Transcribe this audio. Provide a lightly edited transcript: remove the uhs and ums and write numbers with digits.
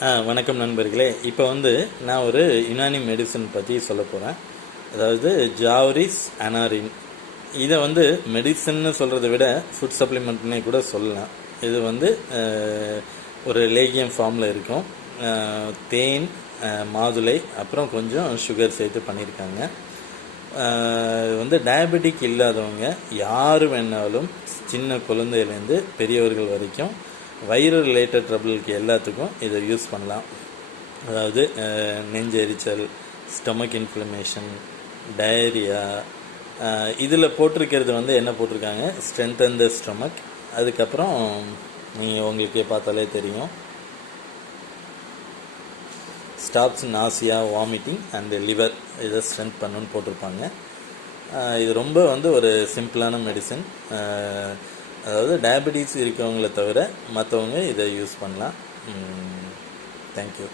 வணக்கம் நண்பர்களே. இப்போ நான் ஒரு யுனானி மெடிசன் பற்றி சொல்ல போகிறேன். அதாவது ஜாவரிஸ் அனாரின். இதை மெடிசன்னு சொல்கிறத விட ஃபுட் சப்ளிமெண்ட்னே கூட சொல்லலாம். இது ஒரு லேகியம் ஃபார்மில் இருக்கும். தேன், மாதுளை, அப்புறம் கொஞ்சம் சுகர் சேர்த்து பண்ணியிருக்காங்க. டயபெட்டிக் இல்லாதவங்க யார் வேணாலும், சின்ன குழந்தையிலேருந்து பெரியவர்கள் வரைக்கும் வயிறு ரிலேட்டட் ட்ரபிளுக்கு எல்லாத்துக்கும் இதை யூஸ் பண்ணலாம். அதாவது நெஞ்செரிச்சல், ஸ்டொமக் இன்ஃப்ளமேஷன், டயரியா. இதில் போட்டிருக்கிறது என்ன போட்டிருக்காங்க, ஸ்ட்ரென்தன் த ஸ்டொமக். அதுக்கப்புறம் நீங்கள் உங்களுக்கே பார்த்தாலே தெரியும், stops nausea, vomiting and liver, இதை ஸ்ட்ரென்த் பண்ணுன்னு போட்டிருப்பாங்க. இது ரொம்ப ஒரு சிம்பிளான மெடிசன். அதாவது டயபெட்டிஸ் இருக்கவங்கள தவிர மற்றவங்க இதை யூஸ் பண்ணலாம். தேங்க்யூ.